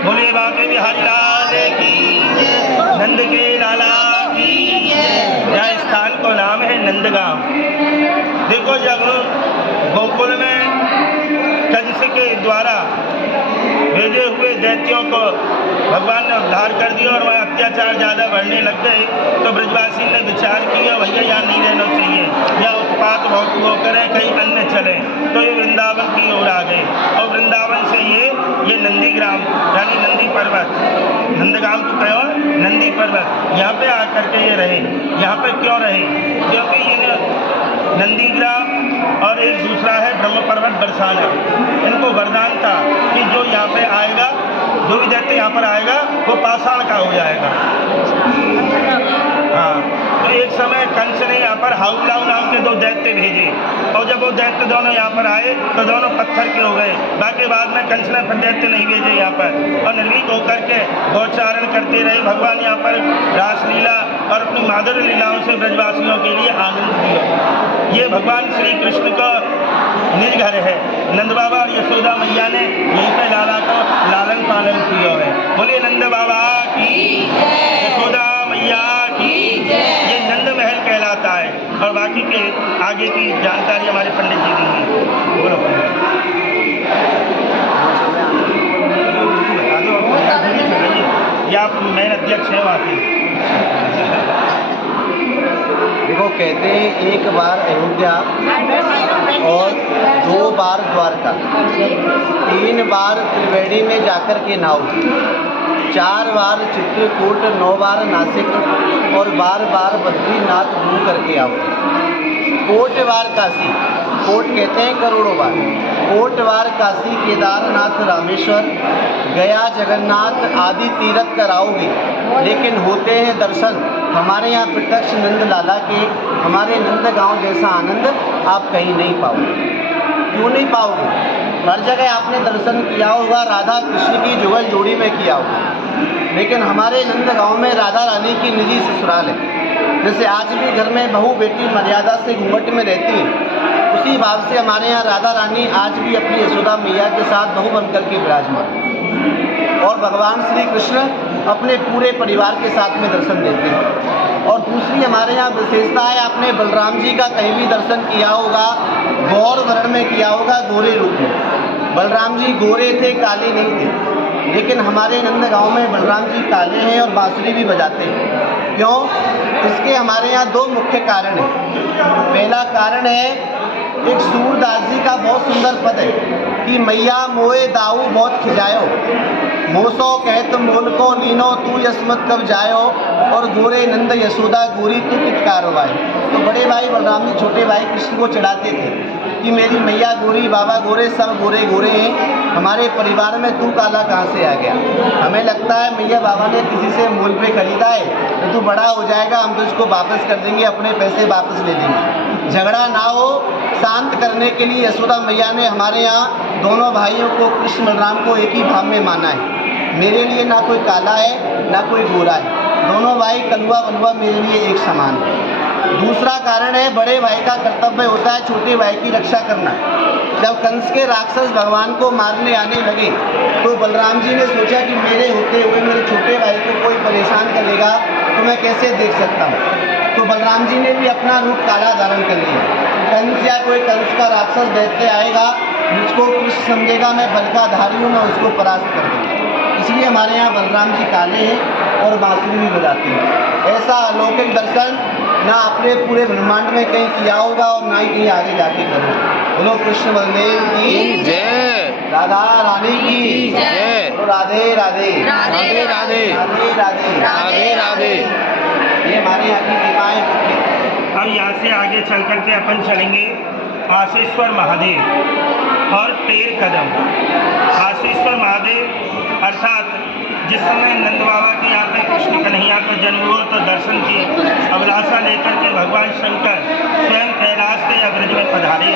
बोले बाके बिहारी लाल की, नंद के लाला की। यह स्थान का नाम है नंदगांव। देखो, जब गोकुल में कंस के द्वारा भेजे हुए दैत्यों को भगवान ने उद्धार कर दिया और वहाँ अत्याचार ज़्यादा बढ़ने लग गए, तो ब्रजवासी ने विचार किया भैया यहाँ नहीं रहना चाहिए, यहाँ उत्पात बहुत लोग करें, कहीं अन्य चले। तो ये वृंदावन की ओर आ गए और वृंदावन से ये नंदीग्राम यानी नंदी पर्वत, नंदगांव को कहो नंदी पर्वत, यहाँ पे आकर के ये रहे। यहाँ पे क्यों रहे? क्योंकि ये नंदीग्राम और एक दूसरा है ब्रह्म पर्वत बरसाना, इनको वरदान था कि जो यहाँ पे आएगा, जो भी दैत्य यहाँ पर आएगा वो पाषाण का हो जाएगा। हाँ, तो एक समय कंस ने यहाँ पर हाउलाऊ नाम के 2 दैत्य भेजे और जब वो दैत्य दोनों यहाँ पर आए तो दोनों पत्थर के हो गए। बाकी बाद में कंस ने फिर दैत्य नहीं भेजे यहाँ पर और निर्भीक होकर के गौचारण करते रहे। भगवान यहाँ पर रासलीला और अपनी माधुर्य लीलाओं से ब्रजवासियों के लिए आनंद दिया। ये भगवान श्री कृष्ण का निज घर है। नंद बाबा और यशोदा मैया ने यहीं पे लाला को लालन पालन किया है। बोले नंद बाबा की, यशोदा मैया की। ये नंद महल कहलाता है और बाकी के आगे की जानकारी हमारे पंडित जी देंगे। बोलो बता दो, या आप मेन अध्यक्ष है वहाँ के। देखो, कहते हैं 1 बार अयोध्या और 2 बार द्वारका, 3 बार त्रिवेणी में जाकर के नाव, 4 बार चित्रकूट, 9 बार नासिक और बार बद्रीनाथ घूम करके आओ। कोट बार काशी, कोट कहते हैं करोड़ों बार, कोट बार काशी, केदारनाथ, रामेश्वर, गया, जगन्नाथ आदि तीर्थ कराओगे, लेकिन होते हैं दर्शन हमारे यहाँ प्रत्यक्ष नंद लाला के। हमारे नंदगांव जैसा आनंद आप कहीं नहीं पाओगे। क्यों नहीं पाओगे? हर जगह आपने दर्शन किया होगा, राधा कृष्ण की जुगल जोड़ी में किया होगा, लेकिन हमारे नंदगांव में राधा रानी की निजी ससुराल है। जैसे आज भी घर में बहू बेटी मर्यादा से घूंघट में रहती है, उसी भाव से हमारे यहाँ राधा रानी आज भी अपनी यशोदा मैया के साथ बहू बनकर के विराजमान और भगवान श्री कृष्ण अपने पूरे परिवार के साथ में दर्शन देते हैं। और दूसरी हमारे यहाँ विशेषता है, आपने बलराम जी का कहीं भी दर्शन किया होगा, गौर वर्ण में किया होगा, गोरे रूप में। बलराम जी गोरे थे, काले नहीं थे, लेकिन हमारे नंदगांव में बलराम जी काले हैं और बांसुरी भी बजाते हैं। क्यों? इसके हमारे यहाँ 2 मुख्य कारण हैं। पहला कारण है, एक सूरदास जी का बहुत सुंदर पद है कि मैया मोए दाऊ बहुत खिजायो, मोसो कहत मोल को लीनो तू यशमत कब जायो, और गोरे नंद यशोदा गोरी तू कित कारवाए। तो बड़े भाई बलराम जी छोटे भाई कृष्ण को चढ़ाते थे कि मेरी मैया गोरी, बाबा गोरे, सब गोरे गोरे हैं, हमारे परिवार में तू काला कहाँ से आ गया। हमें लगता है मैया बाबा ने किसी से मोल पे खरीदा है, तो तू बड़ा हो जाएगा हम तुझको वापस कर देंगे, अपने पैसे वापस ले लेंगे। झगड़ा ना हो, शांत करने के लिए यशोदा मैया ने हमारे यहाँ दोनों भाइयों को, कृष्ण बलराम को एक ही भाव में माना है। मेरे लिए ना कोई काला है ना कोई गोरा है, दोनों भाई कलुआ बलुआ मेरे लिए एक समान है। दूसरा कारण है, बड़े भाई का कर्तव्य होता है छोटे भाई की रक्षा करना। जब कंस के राक्षस भगवान को मारने आने लगे तो बलराम जी ने सोचा कि मेरे होते हुए मेरे छोटे भाई को कोई परेशान करेगा तो मैं कैसे देख सकता हूँ। तो बलराम जी ने भी अपना रूप काला धारण कर लिया। कंस या कोई कंस का राक्षस दैत्य आएगा, मुझको कृष्ण समझेगा, मैं बलकाधारी हूँ, मैं उसको परास्त कर दूँगा। इसलिए हमारे यहाँ बलराम जी काले हैं और बांसुरी भी बजाते हैं। ऐसा अलौकिक दर्शन ना आपने पूरे ब्रह्मांड में कहीं किया होगा और ना ही कहीं आगे जाके करोगे। बोलो कृष्ण बलदेव की जय, राधा रानी की जय, राधे राधे राधे राधे राधे राधे राधे राधे। ये हमारे यहाँ की महिमाएं हैं। अब यहाँ से आगे चल करके अपन चलेंगे आशीश्वर महादेव और पेड़ कदम। आशीश्वर महादेव अर्थात जिस समय नंद बाबा के यहाँ पे कृष्ण कन्हैया का जन्म हुआ तो दर्शन की अभिलाषा लेकर के भगवान शंकर स्वयं कैलाश के या ब्रज में पधारे,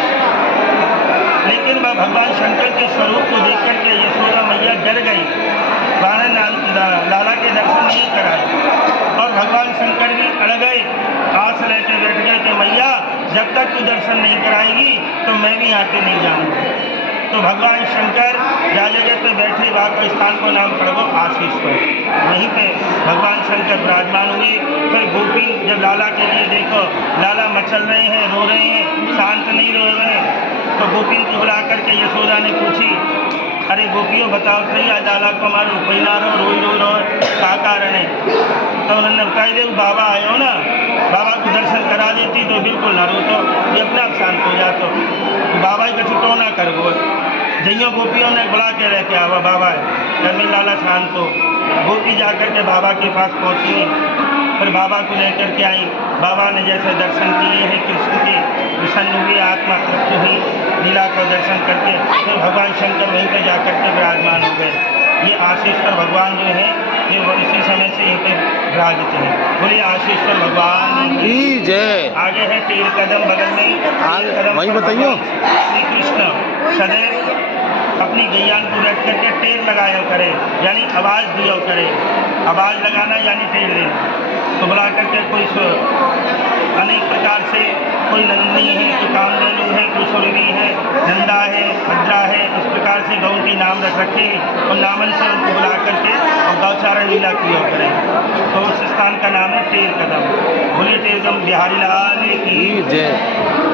लेकिन वह भगवान शंकर के स्वरूप को देख करके यशोदा मैया डर गई, लाला के दर्शन नहीं कराए और भगवान शंकर भी अड़ गए, आस लेके बैठ गए कि मैया जब तक तू दर्शन नहीं कराएगी तो मैं भी यहाँ पे नहीं जाऊँगा। तो भगवान शंकर जा जगह पे बैठे बाग स्थान को नाम पड़ो आशीश्वर। वहीं पे भगवान शंकर विराजमान हुए। फिर गोपी जब लाला के लिए देखो लाला मचल रहे हैं, रो रहे हैं, शांत नहीं रो रहे हैं, तो गोपी को बुला करके यशोदा ने पूछी, अरे गोपियों बताओ सही आज लाला को मारो कोई ना रो क्या कारण है। तो उन्होंने बताई दे बाबा आए हो ना, बाबा को दर्शन करा देती तो बिल्कुल ना रोतो, ये अपने आप शांत हो जातो। तो बाबा का छुटो ना कर वो जइयो गोपियों ने बुला के रह के आवा बाबा है मैं लाला शांत हो। गोपी जाकर के बाबा के पास पहुँची, फिर बाबा को लेकर के आई। बाबा ने जैसे दर्शन किए हैं कृष्ण के, प्रसन्न हुए, आत्मा तृप्त हुई, लीला का दर्शन करके फिर भगवान शंकर वहीं पर जाकर के विराजमान हो गए। ये आशीश्वर भगवान जो है ये वो इसी समय से यहीं पे विराजित हैं। बोलिए आशीश्वर भगवान की जय। आगे है टेढ़ कदम, बगल में टेढ़ कदम वही बताइयो। श्री कृष्ण सदैव अपनी गैयान को रख करके टेढ़ लगाया करे, यानी आवाज़ दिया करे। आवाज़ लगाना यानी टेढ़ देना। तो बुला करके कोई अनेक प्रकार से कोई नंदनी है, कोई कामधेनु है, कोई सुरभि है, नंदा है, भद्रा है, इस प्रकार से गौ के नाम रख रखे और नामन से उनको बुला करके और गौचारण लीला किया करें। तो उस स्थान का नाम है टेढ़ कदम। बोलिए टेढ़ कदम बिहारी लाल की जय।